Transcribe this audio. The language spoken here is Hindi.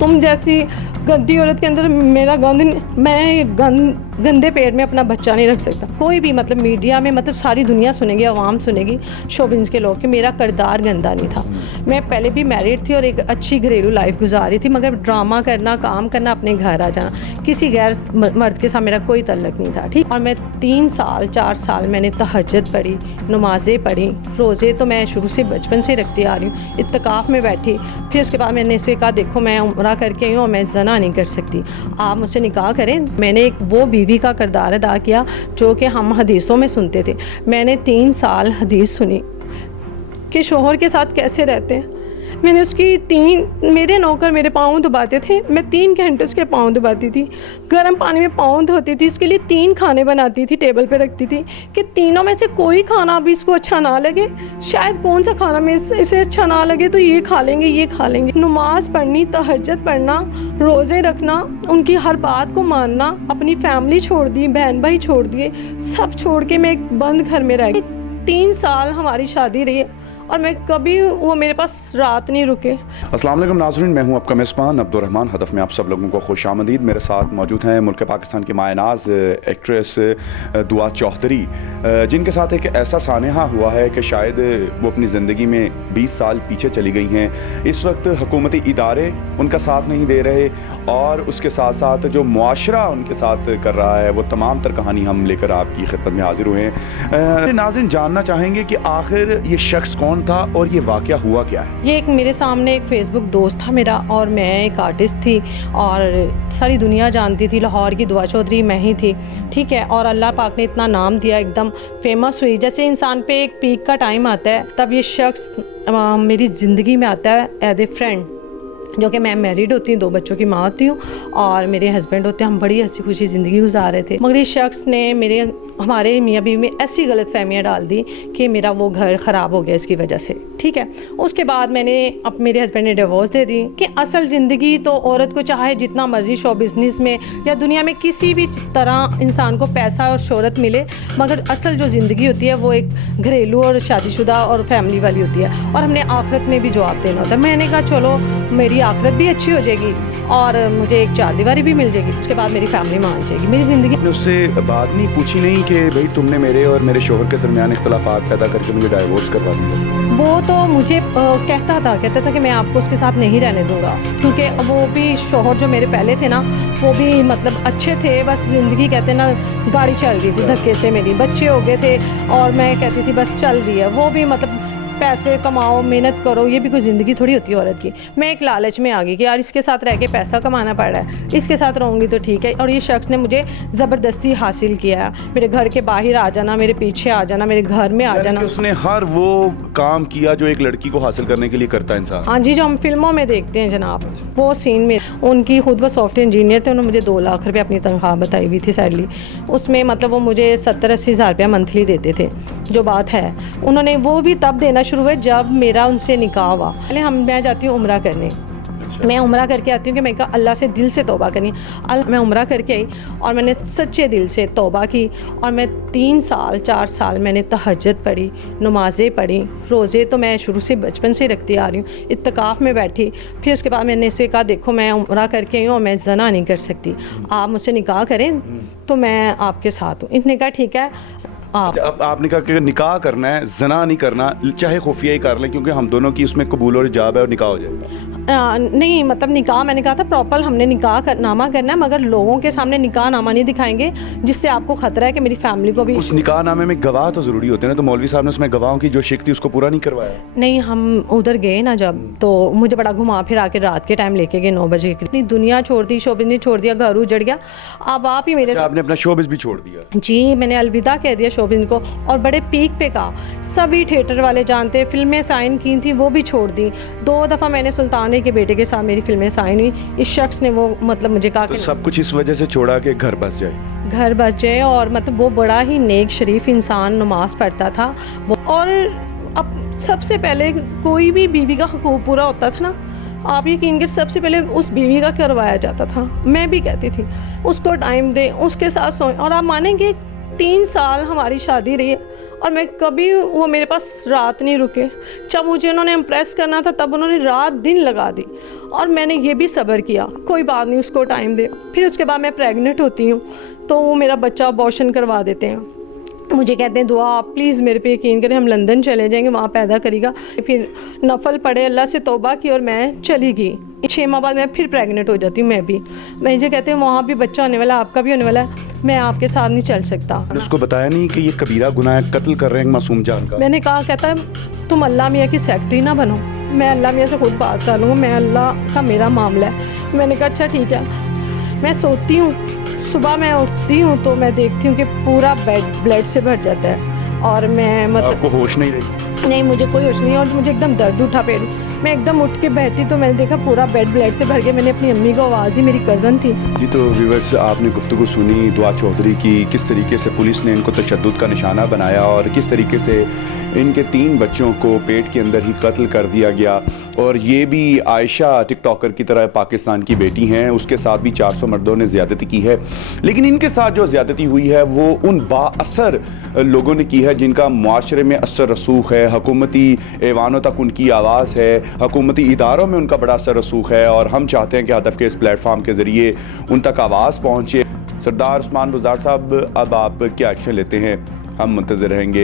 तुम जैसी गंदी औरत के अंदर मेरा गंदे पेट में अपना बच्चा नहीं रख सकता। कोई भी मतलब मीडिया में मतलब सारी दुनिया सुनेगी, आवाम सुनेगी, शोबिज़ के लोग कि मेरा किरदार गंदा नहीं था। मैं पहले भी मैरिड थी और एक अच्छी घरेलू लाइफ गुजारी थी, मगर ड्रामा करना, काम करना, अपने घर आ जाना, किसी गैर मर्द के साथ मेरा कोई तल्लक नहीं था, ठीक। और मैं 3 साल 4 साल मैंने तहज्जुद पढ़ी, नमाज़ें पढ़ी, रोज़े तो मैं शुरू से बचपन से रखती आ रही हूँ। इत्तिकाफ़ में बैठी, फिर उसके बाद मैंने इसे कहा देखो मैं उम्रा करके आई हूँ और मैं ज़ना नहीं कर सकती, आप मुझसे निकाह करें। मैंने एक वो बीवी का किरदार अदा किया जो कि हम हदीसों में सुनते थे। मैंने 3 साल हदीस सुनी कि शोहर के साथ कैसे रहते हैं। मैंने उसकी मेरे नौकर मेरे पाँव दबाते थे, मैं 3 घंटे उसके पाँव दबाती थी, गर्म पानी में पाँव धोती थी, इसके लिए 3 खाने बनाती थी, टेबल पे रखती थी कि तीनों में से कोई खाना भी इसको अच्छा ना लगे, शायद कौन सा खाना में इसे अच्छा ना लगे तो ये खा लेंगे, ये खा लेंगे। नमाज पढ़नी, तहज्जुद पढ़ना, रोज़े रखना, उनकी हर बात को मानना, अपनी फैमिली छोड़ दी, बहन भाई छोड़ दिए, सब छोड़ के मैं एक बंद घर में रह गई। 3 साल हमारी शादी रही और मैं कभी वो मेरे पास रात नहीं रुके। अस्सलाम वालेकुम नाज़रीन, मैं हूं आपका मेज़बान अब्दुर्रहमान। हदफ में आप सब लोगों को खुशामदीद। मेरे साथ मौजूद हैं मुल्क पाकिस्तान की मायनाज एक्ट्रेस दुआ चौधरी, जिनके साथ एक ऐसा सानेहा हुआ है कि शायद वो अपनी ज़िंदगी में 20 साल पीछे चली गई हैं। इस वक्त हुकूमती इदारे उनका साथ नहीं दे रहे और उसके साथ साथ जो मुआशरा उनके साथ कर रहा है, वो तमाम तर कहानी हम लेकर आपकी खिदमत में हाजिर हुए हैं। नाज़रीन, जानना चाहेंगे कि आखिर ये शख्स कौन था और ये वाक़या हुआ क्या है। ये एक मेरे सामने एक फ़ेसबुक दोस्त था मेरा, और मैं एक आर्टिस्ट थी और सारी दुनिया जानती थी, लाहौर की दुआ चौधरी मैं ही थी, ठीक है। और अल्लाह पाक ने इतना नाम दिया, एकदम फेमस हुई। जैसे इंसान पे एक पीक का टाइम आता है, तब ये शख्स मेरी ज़िंदगी में आता है एज ए फ्रेंड, जो कि मैं मैरिड होती हूँ, 2 बच्चों की माँ होती हूँ और मेरे हस्बैंड होते हैं। हम बड़ी हंसी खुशी ज़िंदगी गुजार रहे थे, मगर इस शख्स ने हमारे मियाँ बीवी में ऐसी गलत फहमियाँ डाल दी कि मेरा वो घर ख़राब हो गया इसकी वजह से, ठीक है। उसके बाद मेरे हस्बैंड ने डिवोर्स दे दी कि असल ज़िंदगी तो औरत को चाहे जितना मर्ज़ी शो बिज़नेस में या दुनिया में किसी भी तरह इंसान को पैसा और शोहरत मिले, मगर असल जो ज़िंदगी होती है वो एक घरेलू और शादीशुदा और फैमिली वाली होती है, और हमने आखिरत में भी जवाब देना होता है। मैंने कहा चलो मेरी आखिरत भी अच्छी हो जाएगी और मुझे एक 4 दीवारी भी मिल जाएगी, उसके बाद मेरी फैमिली मान जाएगी, मेरी ज़िंदगी। उससे बात नहीं पूछी नहीं कि भाई तुमने मेरे और मेरे शोहर के दरमियान इख्तलाफात पैदा करके मुझे डाइवोर्स करवा दिया? वो तो मुझे कहता था कि मैं आपको उसके साथ नहीं रहने दूंगा, क्योंकि वो भी शोहर जो मेरे पहले थे ना, वो भी मतलब अच्छे थे, बस ज़िंदगी कहते ना गाड़ी चल रही थी धक्के से, मेरी बच्चे हो गए थे और मैं कहती थी बस चल रही है। वो भी मतलब पैसे कमाओ, मेहनत करो, ये भी कोई ज़िंदगी थोड़ी होती है औरत की। मैं एक लालच में आ गई कि यार इसके साथ रह के पैसा कमाना पड़ रहा है, इसके साथ रहूँगी तो ठीक है। और ये शख्स ने मुझे ज़बरदस्ती हासिल किया, मेरे घर के बाहर आ जाना, मेरे पीछे आ जाना, मेरे घर में आ जाना। उसने हर वो काम किया जो एक लड़की को हासिल करने के लिए करता है इंसान। हाँ जी, जो हम फिल्मों में देखते हैं जनाब, वो सीन में उनकी खुद वो सॉफ्टवेयर इंजीनियर थे, उन्होंने मुझे 2 लाख रुपये अपनी तनख्वाह बताई हुई थी सैलरी। उसमें मतलब वो मुझे 70-80 हज़ार रुपया मंथली देते थे, जो बात है। उन्होंने वो भी तब देना शुरू हुआ जब मेरा उनसे निकाह हुआ। पहले मैं जाती हूँ उम्रा करने, मैं उम्रा करके आती हूँ कि मैं कहा अल्लाह से दिल से तौबा करनी। मैं उम्रा करके आई और मैंने सच्चे दिल से तौबा की और मैं 3 साल 4 साल मैंने तहज्जुद पढ़ी, नमाज़ें पढ़ी, रोज़े तो मैं शुरू से बचपन से रखती आ रही हूँ। इत्तिकाफ़ में बैठी, फिर उसके बाद मैंने इसे कहा देखो मैं उम्रा करके आई हूँ और मैं ज़ना नहीं कर सकती, आप मुझसे निकाह करें तो मैं आपके साथ हूँ। इसने कहा ठीक है। अब आपने कहा कि निकाह करना है, जना नहीं करना, चाहे खुफिया ही कर लें क्योंकि हम दोनों की उसमें कबूल और इजाब है और निकाह हो जाएगा। नहीं मतलब निकाह, मैंने कहा था प्रॉपर हमने निकाह नामा करना है, मगर लोगों के सामने निकाह नामा नहीं दिखाएंगे जिससे आपको खतरा है कि मेरी फैमिली को भी। उस निकाह नामे में गवाह तो ज़रूरी होते हैं ना, तो मौलवी साहब ने उसमें गवाहों की जो शिक थी उसको पूरा नहीं करवाया? नहीं, हम उधर गए ना जब, तो मुझे बड़ा घुमा फिरा के रात के टाइम लेके गए 9 बजे। अपनी दुनिया छोड़ दी, शोबिज़ ने छोड़ दिया, घर उजड़ गया। अब आप ही मेरे आपने अपना शोबिज़ भी छोड़ दिया? जी, मैंने अलविदा कह दिया शोबिज़ को और बड़े पीक पे कहा। सभी थिएटर वाले जानते, फिल्में साइन की थी वो भी छोड़ दी। 2 दफ़ा मैंने सुल्तान के बेटे के साथ मेरी फिल्में साइन हुई। इस शख्स ने वो मतलब मुझे कहा कि सब कुछ इस वजह से छोड़ा कि घर बस जाए। और मतलब वो बड़ा ही नेक शरीफ इंसान, नमाज पढ़ता था। और अब सबसे पहले कोई भी बीवी का हुकूक पूरा होता था ना, आप यकीन कर सबसे पहले उस बीवी का करवाया जाता था। मैं भी कहती थी उसको टाइम दें, उसके साथ सोएं। और आप मानेंगे 3 साल हमारी शादी रही और मैं कभी वो मेरे पास रात नहीं रुके। जब मुझे उन्होंने इम्प्रेस करना था तब उन्होंने रात दिन लगा दी और मैंने ये भी सब्र किया, कोई बात नहीं, उसको टाइम दे। फिर उसके बाद मैं प्रेग्नेंट होती हूँ तो वो मेरा बच्चा अबॉर्शन करवा देते हैं। मुझे कहते हैं दुआ, आप प्लीज़ मेरे पे यकीन करें, हम लंदन चले जाएंगे, वहाँ पैदा करेगा। फिर नफल पढ़े, अल्लाह से तौबा की और मैं चली गई। 6 माह बाद मैं फिर प्रेग्नेंट हो जाती हूँ मैं भी। मुझे कहते हैं वहाँ भी बच्चा होने वाला है, आपका भी होने वाला है, मैं आपके साथ नहीं चल सकता। उसको बताया नहीं कि ये कबीरा गुनाह है, कत्ल कर रहे हैं मासूम जान का? मैंने कहा, कहता है तुम अल्लाह मियाँ की सेक्रेटरी ना बनो, मैं अल्लाह मियाँ से खुद बात कर लूँगा, मैं अल्लाह का मेरा मामला है। मैंने कहा अच्छा ठीक है। मैं सोती हूँ, सुबह मैं उठती हूँ तो मैं देखती हूँ कि पूरा बेड ब्लड से भर जाता है और मैं मतलब आपको होश नहीं रही? नहीं, मुझे कोई होश नहीं और मुझे एकदम दर्द उठा पेट। मैं एकदम उठ के बैठी तो मैंने देखा पूरा बेड ब्लड से भर गया। मैंने अपनी अम्मी को आवाज़ दी, मेरी कज़न थी। जी, तो व्यूअर्स, आपने गुफ्तगू सुनी दुआ चौधरी की, किस तरीके से पुलिस ने इनको तशद्दुद का निशाना बनाया और किस तरीके से इनके 3 बच्चों को पेट के अंदर ही कत्ल कर दिया गया। और ये भी आयशा टिकटॉकर की तरह पाकिस्तान की बेटी हैं, उसके साथ भी 400 मर्दों ने ज़्यादती की है, लेकिन इनके साथ जो ज़्यादती हुई है वो उन बाअसर लोगों ने की है जिनका मुआशरे में असर रसूख है, हुकूमती ऐवानों तक उनकी आवाज़ है, हुकूमती इदारों में उनका बड़ा असर रसूख है। और हम चाहते हैं कि हदफ के इस प्लेटफॉर्म के ज़रिए उन तक आवाज़ पहुँचे। सरदार उस्मान बुज़दार साहब, अब आप क्या एक्शन लेते हैं? हम मुंतज़िर रहेंगे।